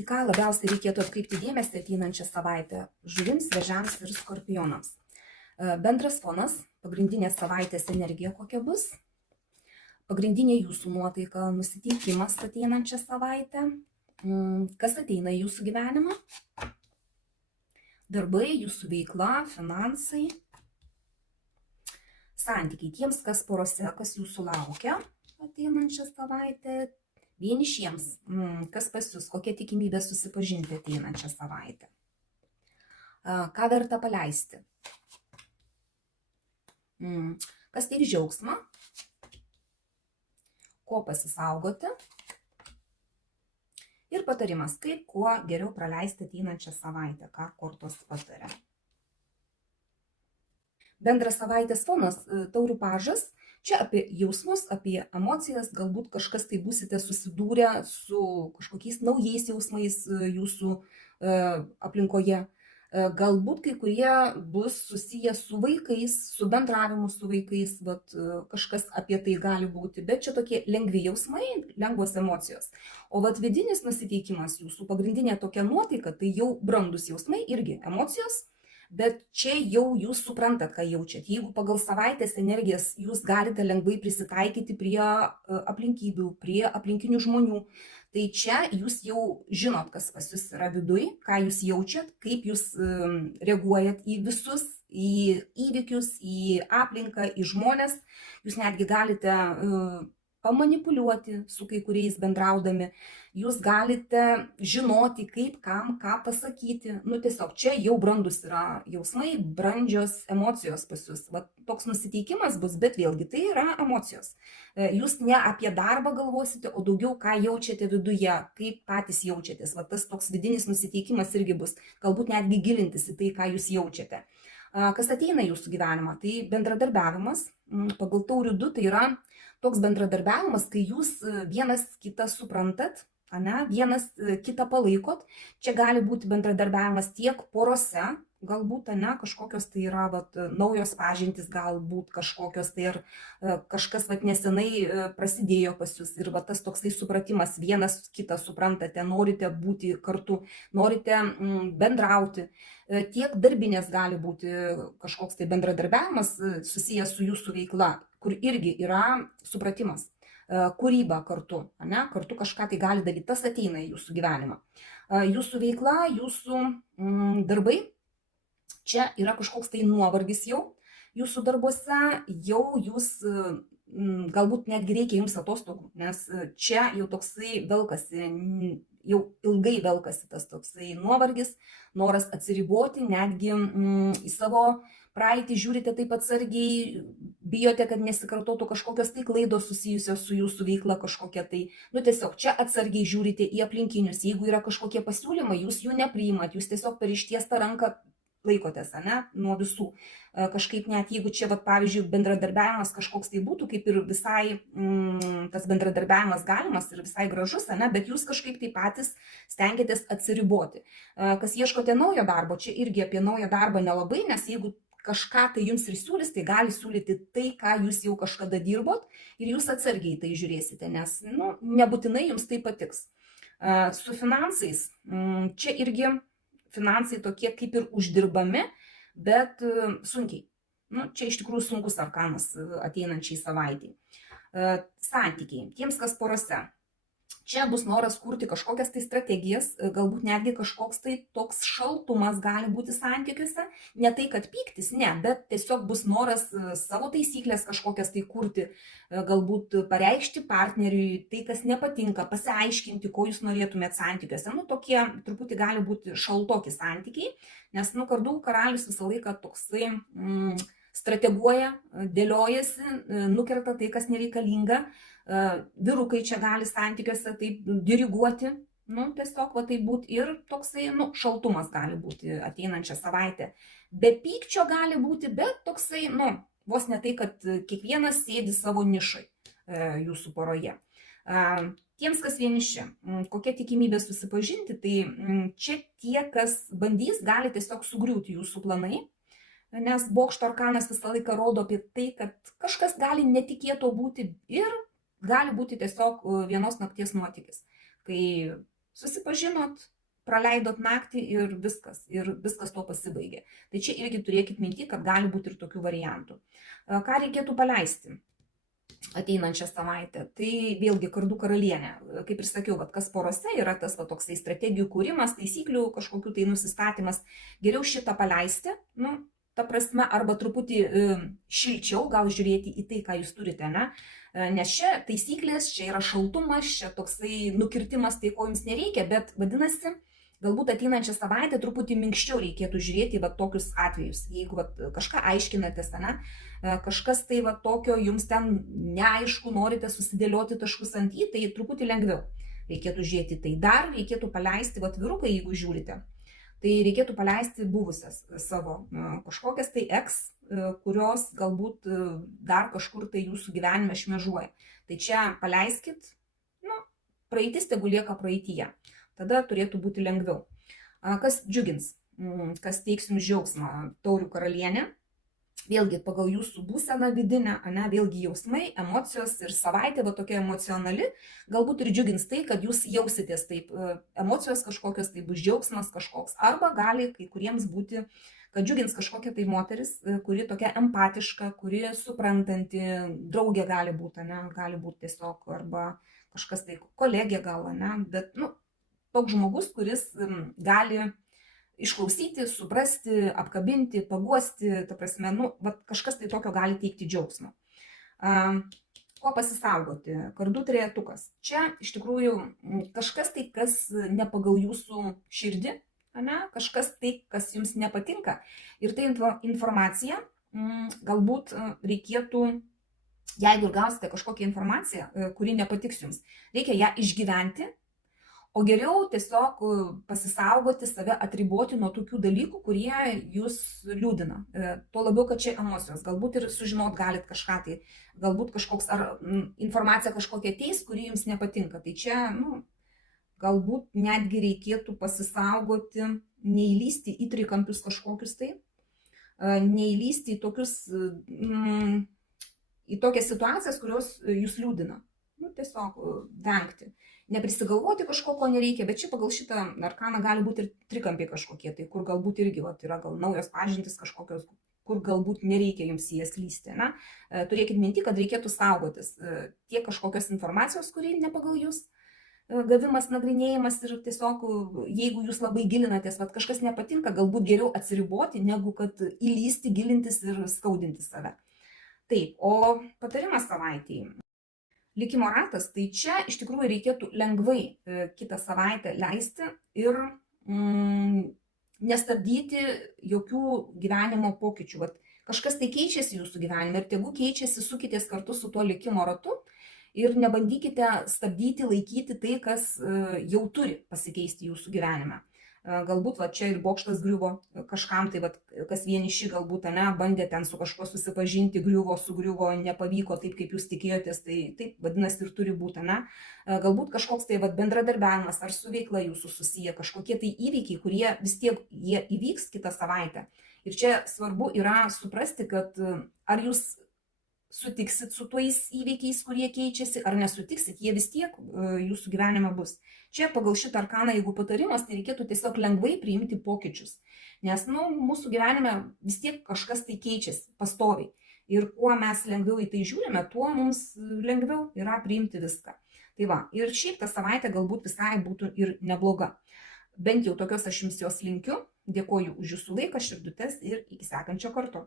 Į ką labiausiai reikėtų atkreipti dėmesį ateinančią savaitę žuvims, vėžiams ir skorpionams. Bendras fonas, pagrindinė savaitės energija kokia bus, pagrindinė jūsų nuotaika, nusiteikimas ateinančią savaitę, kas ateina į jūsų gyvenimą, darbai, jūsų veikla, finansai, santykiai tiems, kas porose, kas jūsų laukia ateinančią savaitę, vienišiems, kas pas jūs, kokia tikimybė susipažinti ateinančią savaitę, ką verta paleisti, kas teiks džiaugsmą, ko pasisaugoti ir patarimas, kaip kuo geriau praleisti ateinančią savaitę, ką kortos pataria. Bendras savaitės fonas taurių pažas. Čia apie jausmus, apie emocijas, galbūt kažkas tai būsite susidūrę su kažkokiais naujais jausmais jūsų aplinkoje. Galbūt kai kurie bus susiję su vaikais, su bendravimu su vaikais, kažkas apie tai gali būti, bet čia tokie lengvi jausmai, lengvos emocijos. O vidinis nusiteikimas jūsų, pagrindinė tokia nuotaika, tai jau brandus jausmai, irgi emocijos. Bet čia jau jūs suprantat, ką jaučiat. Jeigu pagal savaitės energijas jūs galite lengvai prisitaikyti prie aplinkybių, prie aplinkinių žmonių, tai čia jūs jau žinot, kas pas jūs yra viduj, ką jūs jaučiat, kaip jūs reaguojat į visus, į įvykius, į aplinką, į žmones. Jūs netgi galite pamanipuliuoti su kai kuriais bendraudami, jūs galite žinoti, kaip, kam, ką pasakyti. Tiesiog čia jau brandus yra jausmai, brandžios emocijos pas jūs. Toks nusiteikimas bus, bet vėlgi tai yra emocijos. Jūs ne apie darbą galvosite, o daugiau ką jaučiate viduje, kaip patys jaučiatės. Tas toks vidinis nusiteikimas irgi bus, galbūt netgi gilintis į tai, ką jūs jaučiate. Kas ateina į jūsų gyvenimą, tai bendradarbiavimas. Pagal taurių 2 tai yra toks bendradarbiavimas, kai jūs vienas kitą suprantat, vienas kitą palaikot. Čia gali būti bendradarbiavimas tiek porose, galbūt kažkokios tai yra naujos pažintys, galbūt kažkokios tai ir kažkas nesenai prasidėjo pas jūs ir tas toksai supratimas, vienas kitą suprantate, norite būti kartu, norite bendrauti. Tiek darbinės gali būti kažkoks tai bendradarbiavimas susijęs su jūsų veikla, kur irgi yra supratimas, kūryba kartu, kartu kažką tai gali daryti, tas ateina į jūsų gyvenimą. Jūsų veikla, jūsų darbai, čia yra kažkoks tai nuovargis jau jūsų darbuose, jau jūs, galbūt netgi reikia jums atostogų, nes čia jau toksai velkasi, jau ilgai velkasi tas toksai nuovargis, noras atsiriboti, netgi į savo praeitį žiūrite taip atsargiai, bijote, kad nesikartotų kažkokios tai klaidos susijusios su jūsų veikla kažkokia tai. Tiesiog čia atsargiai žiūrite į aplinkinius, jeigu yra kažkokie pasiūlymai, jūs jų nepriimat, jūs tiesiog per ištiestą ranką laikotės, nuo visų. Kažkaip net jeigu čia, pavyzdžiui, bendradarbiavimas kažkoks tai būtų, kaip ir visai tas bendradarbiavimas galimas ir visai gražus, bet jūs kažkaip tai patys stengiatės atsiriboti. Kas ieškote naujo darbo, čia irgi apie naują darbą nelabai, nes jeigu kažką tai jums ir siūlys, tai gali siūlyti tai, ką jūs jau kažkada dirbot ir jūs atsargiai tai žiūrėsite, nes nebūtinai jums tai patiks. Su finansais, čia irgi finansai tokie kaip ir uždirbami, bet sunkiai. Čia iš tikrųjų sunkus arkanas ateinančiai savaitei. Santykiai, tiems, kas porose. Čia bus noras kurti kažkokias tai strategijas, galbūt netgi kažkoks tai toks šaltumas gali būti santykiuose. Ne tai, kad pyktis, ne, bet tiesiog bus noras savo taisyklės kažkokias tai kurti, galbūt pareikšti partneriui tai, kas nepatinka, pasiaiškinti, ko jūs norėtumėt santykiuose. Tokie truputį gali būti šaltoki santykiai, nes kardų karalius visą laiką toksai strateguoja, dėliojasi, nukerta tai, kas nereikalinga. Vyrukai čia gali santykiuose taip diriguoti, tiesiog tai būti ir toksai, šaltumas gali būti ateinančią savaitę. Be pykčio gali būti, bet toksai, vos ne tai, kad kiekvienas sėdi savo nišai jūsų poroje. Tiems, kas vieniši, kokia tikimybė susipažinti, tai čia tie, kas bandys, gali tiesiog sugriūti jūsų planai, nes bokšto arkanas visą laiką rodo apie tai, kad kažkas gali netikėto būti ir gali būti tiesiog vienos nakties nuotykis, kai susipažinot, praleidot naktį ir viskas tuo pasibaigė. Tai čia irgi turėkit minty, kad gali būti ir tokių variantų. Ką reikėtų paleisti ateinančią savaitę? Tai vėlgi kardų karalienė. Kaip ir sakiau, kas porose yra tas toksai strategijų kūrimas, taisyklių kažkokių tai nusistatymas. Geriau šitą paleisti, ta prasme, arba truputį šilčiau gal žiūrėti į tai, ką jūs turite, ne? Nes čia taisyklės, čia yra šaltumas, čia toksai nukirtimas, tai ko jums nereikia, bet vadinasi, galbūt ateinančią savaitę truputį minkščiau reikėtų žiūrėti į tokius atvejus. Jeigu kažką aiškinatės, ne, kažkas tai tokio jums ten neaišku, norite susidėlioti taškus ant į, tai truputį lengviau reikėtų žiūrėti. Tai dar reikėtų paleisti vyrukai, jeigu žiūrite. Tai reikėtų paleisti buvusias savo kažkokias tai kurios galbūt dar kažkur tai jūsų gyvenime šmėžuoja. Tai čia paleiskit, praeitis tegu lieka praeityje. Tada turėtų būti lengviau. Kas džiugins, kas teiks jums džiaugsmą? Taurių karalienė. Vėlgi pagal jūsų būseną vidinę, vėlgi jausmai, emocijos ir savaitė tokia emocionali, galbūt ir džiugins tai, kad jūs jausitės taip, emocijos kažkokios, tai bus džiaugsmas kažkoks, arba gali kai kuriems būti, kad džiugins kažkokia tai moteris, kuri tokia empatiška, kuri suprantanti, draugė gali būti, gali būti tiesiog, arba kažkas tai kolegė gal, bet, toks žmogus, kuris gali išklausyti, suprasti, apkabinti, paguosti, ta prasme, kažkas tai tokio gali teikti džiaugsmą. Ko pasisaugoti? Kardų trejetukas. Čia iš tikrųjų kažkas tai, kas ne pagal jūsų širdį, kažkas tai, kas jums nepatinka. Ir tai informacija galbūt reikėtų, jeigu gausite kažkokią informaciją, kuri nepatiks jums, reikia ją išgyventi. O geriau tiesiog pasisaugoti, save atriboti nuo tokių dalykų, kurie jūs liūdina. Tuo labiau, kad čia emocijos. Galbūt ir sužinot galit kažką tai, galbūt kažkoks ar informacija kažkokia ateis, kuri jums nepatinka. Tai čia, galbūt netgi reikėtų pasisaugoti, neįlysti į trikampius kažkokius tai, neįlysti į tokius, į tokias situacijas, kurios jūs liūdina. Tiesiog vengti. Neprisigalvoti kažko, ko nereikia, bet čia pagal šitą arkaną gali būti ir trikampiai kažkokie, tai kur galbūt irgi yra gal naujos pažintys kažkokios, kur galbūt nereikia jums į jas lysti. Turėkit minti, kad reikėtų saugotis tiek kažkokios informacijos, kuri ne pagal jūs, gavimas, nagrinėjimas ir tiesiog, jeigu jūs labai gilinatės, kažkas nepatinka, galbūt geriau atsiriboti, negu kad įlysti, gilintis ir skaudinti save. Taip, o patarimas savaitėje. Likimo ratas, tai čia iš tikrųjų reikėtų lengvai kitą savaitę leisti ir nestabdyti jokių gyvenimo pokyčių. Kažkas tai keičiasi jūsų gyvenime ir tegu keičiasi, sukitės kartu su tuo likimo ratu ir nebandykite stabdyti, laikyti tai, kas jau turi pasikeisti jūsų gyvenime. Galbūt čia ir bokštas griuvo kažkam, tai kas vieniši galbūt bandė ten su kažkuo susipažinti, sugriuvo, nepavyko taip, kaip jūs tikėjotės, tai taip vadinasi ir turi būti. Galbūt kažkoks tai bendradarbiavimas ar su veikla jūsų susiję, kažkokie tai įvykiai, kurie vis tiek jie įvyks kitą savaitę. Ir čia svarbu yra suprasti, kad ar jūs sutiksit su tuos įvykiais, kurie keičiasi, ar nesutiksit, jie vis tiek jūsų gyvenime bus. Čia pagal šitą arkaną, jeigu patarimas, tai reikėtų tiesiog lengvai priimti pokyčius. Nes mūsų gyvenime vis tiek kažkas tai keičiasi pastoviai. Ir kuo mes lengviau į tai žiūrime, tuo mums lengviau yra priimti viską. Tai ir šiaip tą savaitę galbūt visai būtų ir nebloga. Bent jau tokios aš jums jos linkiu. Dėkoju už jūsų laiką, širdutes ir iki sekančio karto.